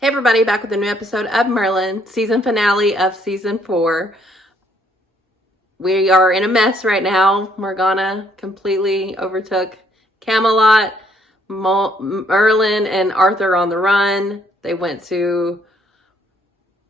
Hey everybody, back with a new episode of Merlin, season finale of season 4. We are in a mess right now. Morgana completely overtook Camelot. Merlin and Arthur on the run. They went to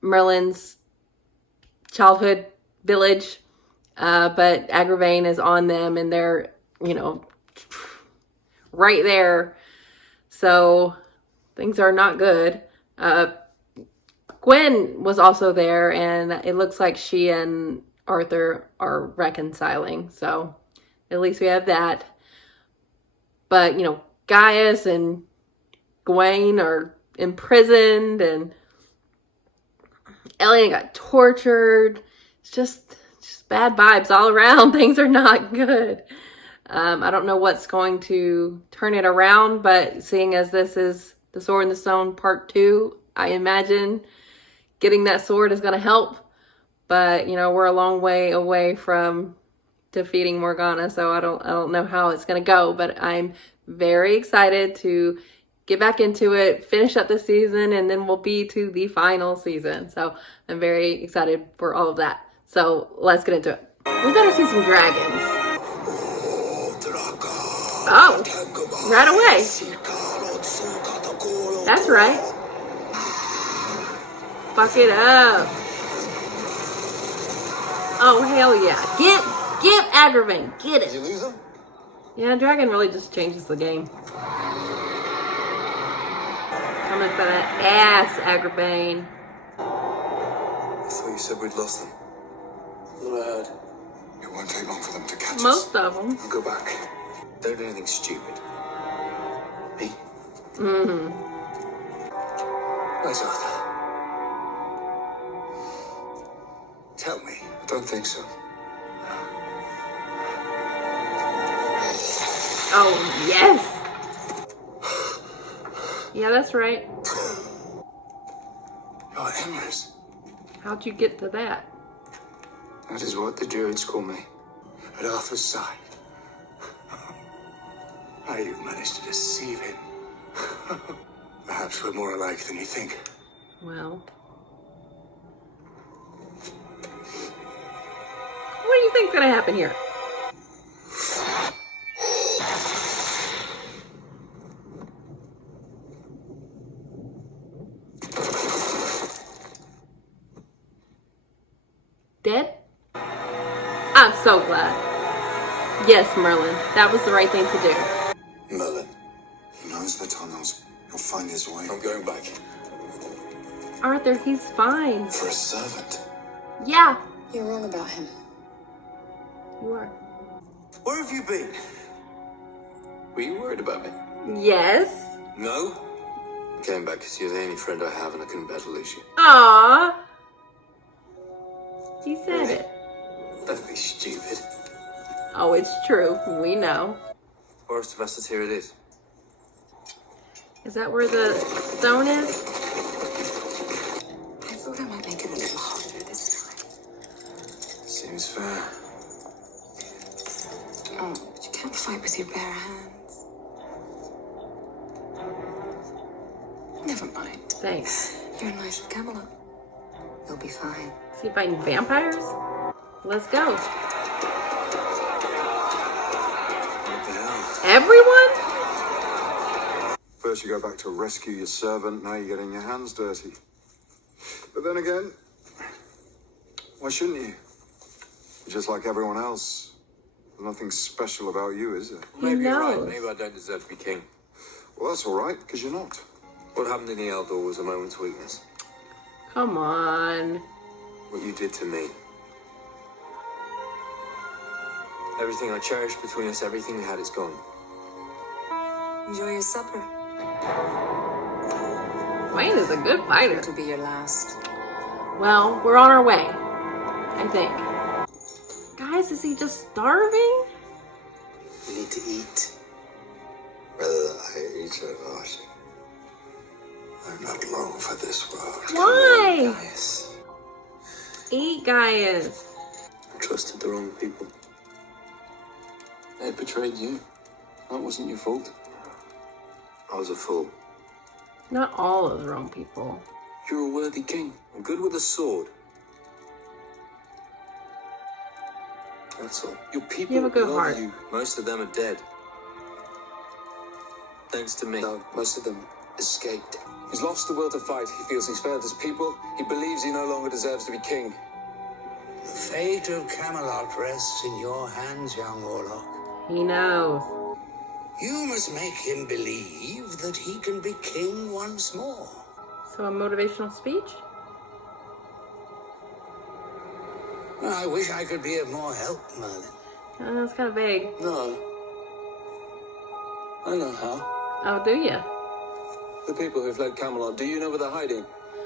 Merlin's childhood village, but Agravain is on them and they're, right there. So things are not good. Gwen was also there, and it looks like she and Arthur are reconciling. So at least we have that. But, Gaius and Gawain are imprisoned, and Elian got tortured. It's just bad vibes all around. Things are not good. I don't know what's going to turn it around, but seeing as this is the Sword in the Stone Part 2, I imagine getting that sword is going to help. But, we're a long way away from defeating Morgana, so I don't know how it's going to go, but I'm very excited to get back into it, finish up the season, and then we'll be to the final season. So I'm very excited for all of that. So let's get into it. We better see some dragons. Oh, right away. That's right. Fuck it up. Oh, hell yeah. Get Agravain. Get it. Did you lose him? Yeah, Dragon really just changes the game. Coming for that ass, Agravain. I thought you said we'd lost them. What I heard. It won't take long for them to catch us. Most of them. I'll go back. Don't do anything stupid. Me? Where's Arthur? Tell me. I don't think so. Oh, yes. Yeah, that's right. You're Emrys. How'd you get to that? That is what the Druids call me. At Arthur's side. How you've managed to deceive him. Perhaps we're more alike than you think. Well. What do you think's gonna happen here? Dead? I'm so glad. Yes, Merlin. That was the right thing to do. Merlin. He knows the tunnels. He'll find his way. I'm going back. Arthur, he's fine. For a servant. Yeah. You're wrong about him. You are. Where have you been? Were you worried about me? Yes. No? I came back because you're the only friend I have and I couldn't bear to lose you. Aww. He said it. Don't be stupid. Oh, it's true. We know. Forest of Estus, here it is. Is that where the stone is? I thought I might make it a little harder this time. Seems fair. Oh, but you can't fight with your bare hands. Never mind. Thanks. You're nice with Camelot. You'll be fine. Is he fighting vampires? Let's go. What the hell? Everyone? First you go back to rescue your servant, now you're getting your hands dirty. But then again, why shouldn't you? You're just like everyone else. There's nothing special about you, is there? Maybe you're right. knows. Maybe I don't deserve to be king. Well, that's all right, because you're not. What happened in the Eldor was a moment's weakness. Come on. What you did to me. Everything I cherished between us, everything we had, it's gone. Enjoy your supper. Wayne is a good fighter. It'll be your last. Well, we're on our way. I think. Guys, is he just starving? You need to eat. Whether I eat or not. I'm not long for this world. Why? Gaius. Eat, Gaius. I trusted the wrong people. They betrayed you. That wasn't your fault. I was a fool. Not all of the wrong people. You're a worthy king. I'm good with a sword. That's all. Your people You have a good love heart. you. Most of them are dead. Thanks to me. No, most of them escaped. He's lost the will to fight. He feels he's failed his people. He believes he no longer deserves to be king. The fate of Camelot rests in your hands, young warlock. He knows. You must make him believe that he can be king once more. So a motivational speech? I wish I could be of more help, Merlin. That's kind of vague. No. I know how. Oh, do you? The people who fled Camelot, do you know where they're hiding?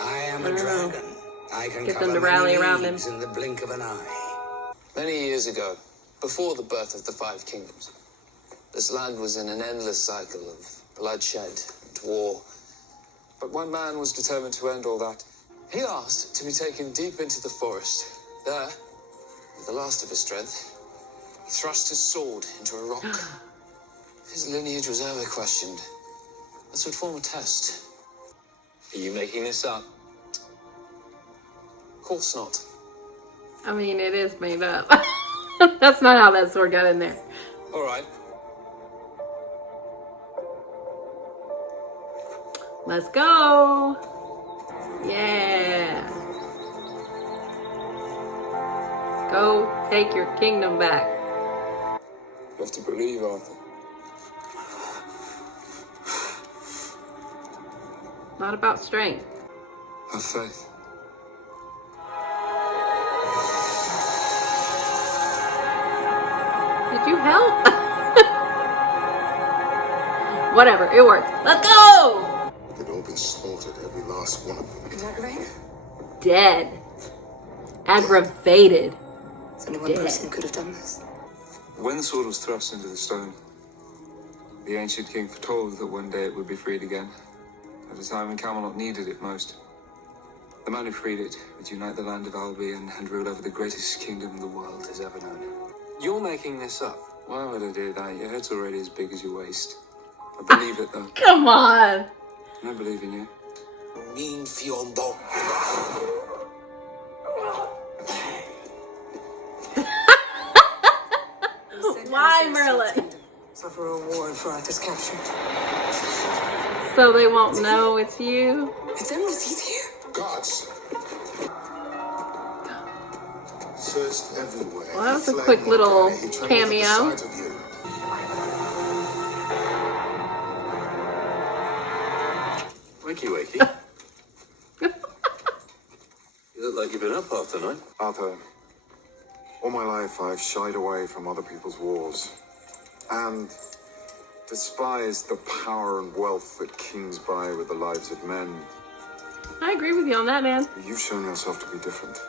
I am a dragon. I can Get cover them to many rally around him. leagues in the blink of an eye. Many years ago, before the birth of the Five Kingdoms, this land was in an endless cycle of bloodshed and war. But one man was determined to end all that. He asked to be taken deep into the forest. There, with the last of his strength, he thrust his sword into a rock. If his lineage was ever questioned, this would form a test. Are you making this up? Of course not. I mean, it is made up. That's not how that sword got in there. All right. Let's go. Yeah. Go take your kingdom back. You have to believe, Arthur. Not about strength. Have faith. Did you help? Whatever, it worked. Let's go! They'd all been slaughtered, every last one of them. Is that right? Dead. Aggravated. There's only one person who could have done this. When the sword was thrust into the stone, the ancient king foretold that one day it would be freed again, at a time when Camelot needed it most. The man who freed it would unite the land of Albion and rule over the greatest kingdom the world has ever known. You're making this up. Why would I do that? Your head's already as big as your waist. I believe it, though. Come on. I believe in you. Mean Fiondan. Why, Merlin? Suffer a reward for Arthur's capture. So they won't know it's you? It's Emerald, he's here. Gods! Searched everywhere. Well, that was a Fled quick little Morgana. He trembled at the cameo. sight of you. Wakey, wakey. You look like you've been up half the night. Arthur, all my life I've shied away from other people's wars and despised the power and wealth that kings buy with the lives of men. I agree with you on that, man. You've shown yourself to be different.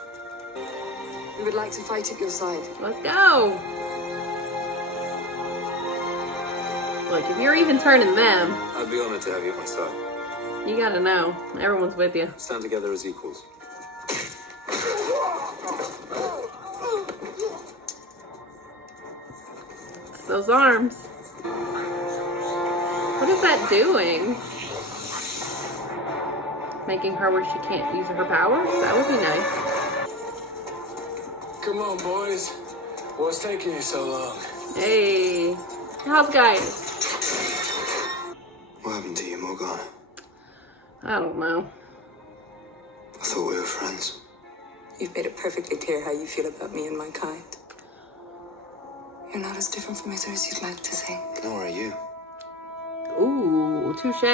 We would like to fight at your side. Let's go. Look, if you're even turning them, I'd be honored to have you at my side. you gotta know. Everyone's with you. Stand together as equals. It's those arms. What is that doing? Making her where she can't use her powers? That would be nice. Come on, boys. What's taking you so long? Hey. How's it going? What happened to you, Morgana? I don't know. I thought we were friends. You've made it perfectly clear how you feel about me and my kind. You're not as different from others as you'd like to think. Nor are you. Ooh, touche.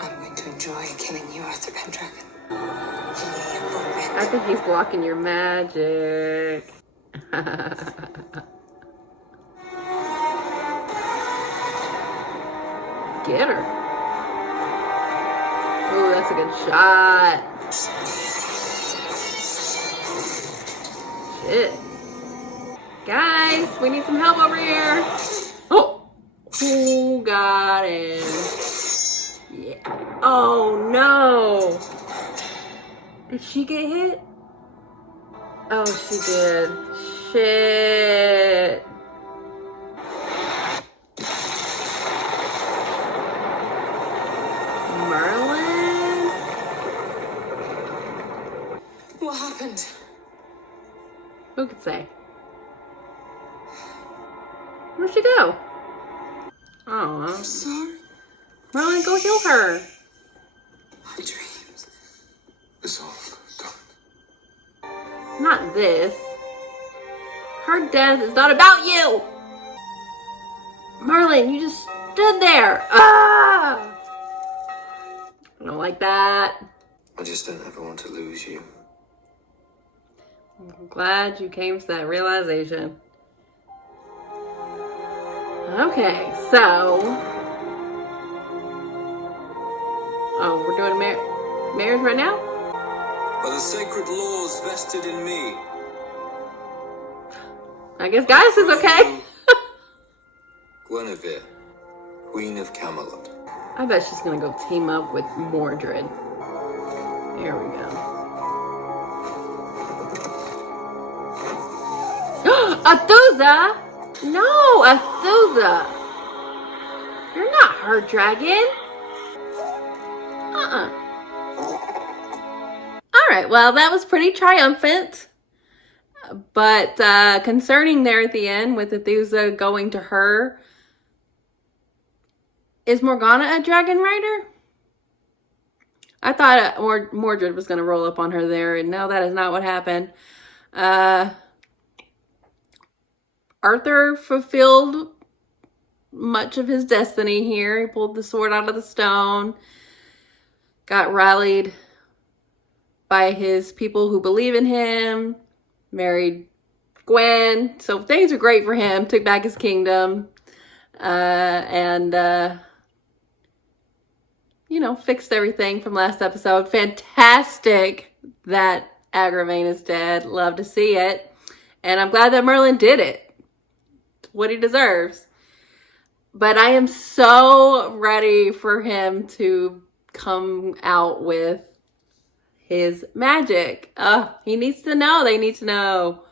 I'm going to enjoy killing you, Arthur Pendragon. I think he's blocking your magic. Get her. Ooh, that's a good shot. Shit. Guys, we need some help over here. Oh, who got him? Yeah. Oh no. Did she get hit? Oh, she did. Shit. Merlin? What happened? Who could say? Where'd she go? Oh, I'm sorry. Merlin, go heal her. My dreams. It's all done. Not this. Her death is not about you. Merlin, you just stood there. Ah! I don't like that. I just don't ever want to lose you. I'm glad you came to that realization. Okay, so... Oh, we're doing marriage right now? By the sacred laws vested in me, I guess Gaius is okay. Guinevere, Queen of Camelot. I bet she's gonna go team up with Mordred. Here we go. Athusa! No, Athusa! You're not her dragon. Alright, well, that was pretty triumphant. But concerning there at the end with Athusa going to her, is Morgana a dragon rider? I thought Mordred was going to roll up on her there, and no, that is not what happened. Arthur fulfilled much of his destiny here. He pulled the sword out of the stone, got rallied by his people who believe in him, married Gwen. So things are great for him. Took back his kingdom. And you know, fixed everything from last episode. Fantastic that Agravain is dead. Love to see it. And I'm glad that Merlin did it. What he deserves. But I am so ready for him to come out with his magic. He needs to know. They need to know.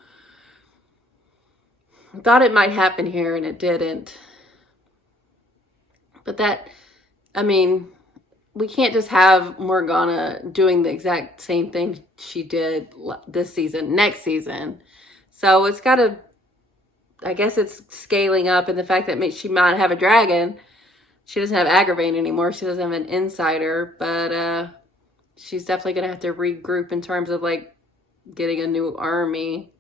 I thought it might happen here and it didn't. But that, I mean, we can't just have Morgana doing the exact same thing she did this season, next season. So it's got to, I guess it's scaling up in the fact that she might have a dragon. She doesn't have Agravain anymore. She doesn't have an insider, but she's definitely going to have to regroup in terms of like getting a new army.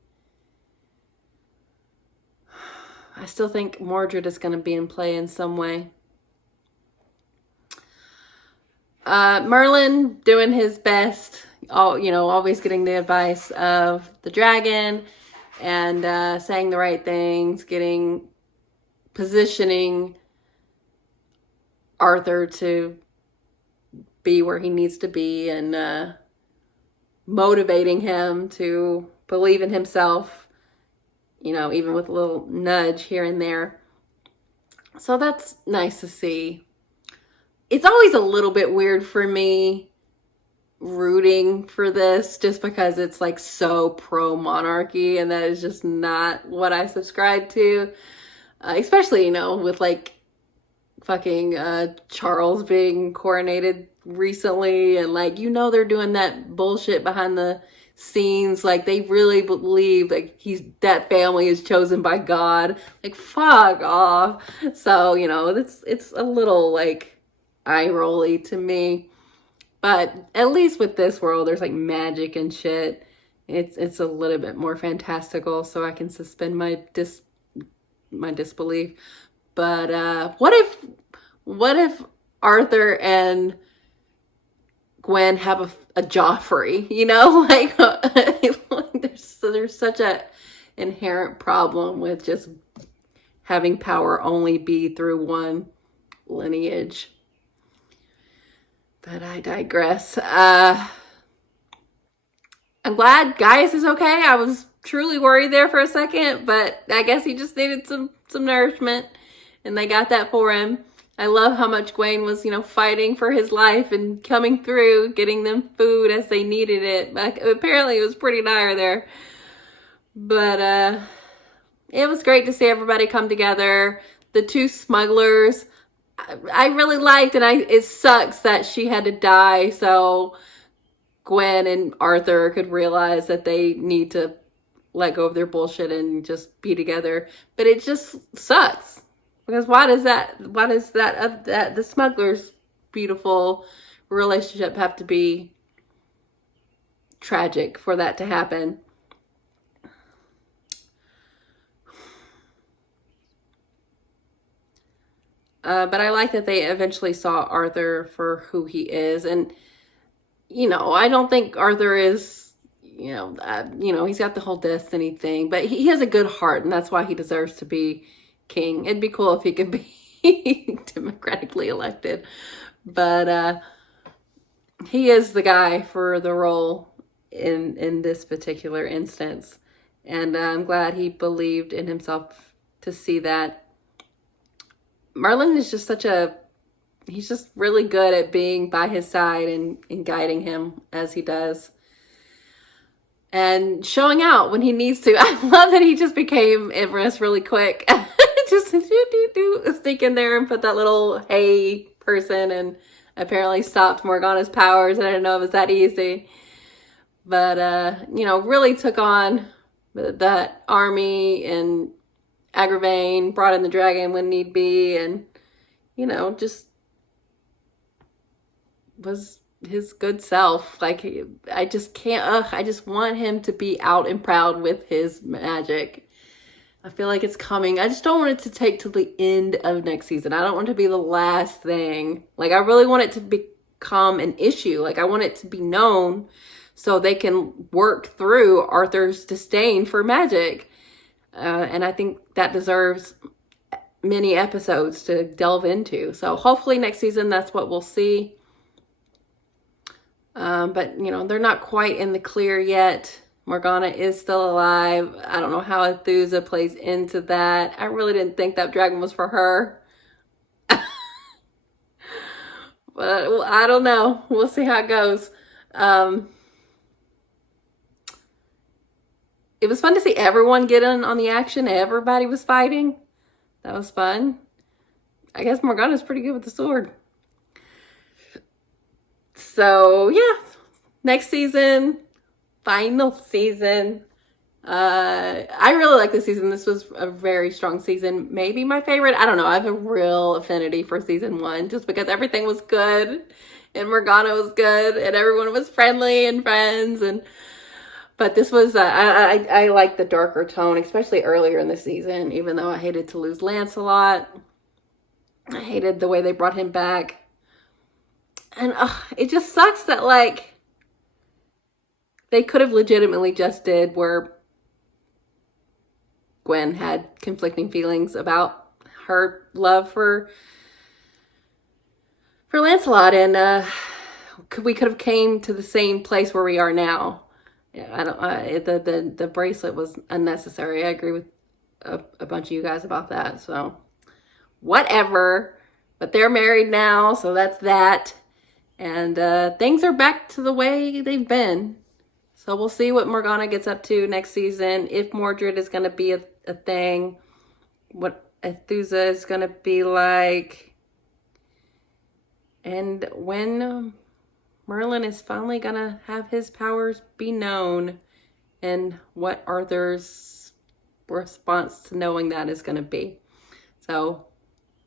I still think Mordred is going to be in play in some way. Merlin doing his best, always getting the advice of the dragon and saying the right things, positioning Arthur to be where he needs to be and motivating him to believe in himself, even with a little nudge here and there. So that's nice to see. It's always a little bit weird for me rooting for this just because it's like so pro-monarchy, and that is just not what I subscribe to. Especially, with like fucking Charles being coronated recently, and like, they're doing that bullshit behind the scenes. Like, they really believe like that family is chosen by God. Like, fuck off. So, it's a little like eye-rolly to me. But at least with this world, there's like magic and shit. It's a little bit more fantastical, so I can suspend my disbelief. But what if Arthur and Gwen have a Joffrey? Like there's such a inherent problem with just having power only be through one lineage. But I digress. I'm glad Gaius is okay. I was truly worried there for a second, but I guess he just needed some nourishment, and they got that for him. I love how much Gwen was, fighting for his life and coming through, getting them food as they needed it. But apparently it was pretty dire there. But it was great to see everybody come together. The two smugglers, I really liked, and it sucks that she had to die so Gwen and Arthur could realize that they need to let go of their bullshit and just be together. But it just sucks because why does that the smuggler's beautiful relationship have to be tragic for that to happen? But I like that they eventually saw Arthur for who he is. And, I don't think Arthur is, he's got the whole destiny thing, but he has a good heart, and that's why he deserves to be king. It'd be cool if he could be democratically elected. But he is the guy for the role in this particular instance. And I'm glad he believed in himself to see that. Merlin is just he's just really good at being by his side and guiding him as he does. And showing out when he needs to. I love that he just became Everest really quick. Just sneak in there and put that little hay person and apparently stopped Morgana's powers. I didn't know it was that easy. But, really took on that army and Agravain, brought in the dragon when need be, and just was his good self. Like, I just can't, I just want him to be out and proud with his magic. I feel like it's coming. I just don't want it to take till the end of next season. I don't want it to be the last thing. Like, I really want it to become an issue. Like, I want it to be known so they can work through Arthur's disdain for magic. And I think that deserves many episodes to delve into. So hopefully next season, that's what we'll see. But, they're not quite in the clear yet. Morgana is still alive. I don't know how Arethusa plays into that. I really didn't think that dragon was for her. But I don't know. We'll see how it goes. It was fun to see everyone get in on the action. Everybody was fighting. That was fun. I guess Morgana's pretty good with the sword. So, yeah. Next season. Final season. I really like this season. This was a very strong season. Maybe my favorite. I don't know. I have a real affinity for season 1 just because everything was good. And Morgana was good. And everyone was friendly and friends. But this was, I like the darker tone, especially earlier in the season, even though I hated to lose Lancelot. I hated the way they brought him back. And it just sucks that, like, they could have legitimately just did where Gwen had conflicting feelings about her love for Lancelot. And we could have came to the same place where we are now. Yeah, the bracelet was unnecessary. I agree with a bunch of you guys about that. So whatever, but they're married now, so that's that. And things are back to the way they've been. So we'll see what Morgana gets up to next season. If Mordred is going to be a thing, what Arethusa is going to be like, and when Merlin is finally gonna have his powers be known, and what Arthur's response to knowing that is gonna be. So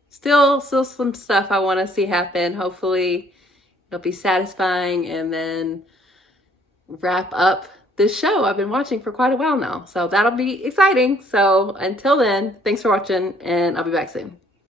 still some stuff I want to see happen. Hopefully it'll be satisfying and then wrap up this show I've been watching for quite a while now. So that'll be exciting. So until then, thanks for watching, and I'll be back soon.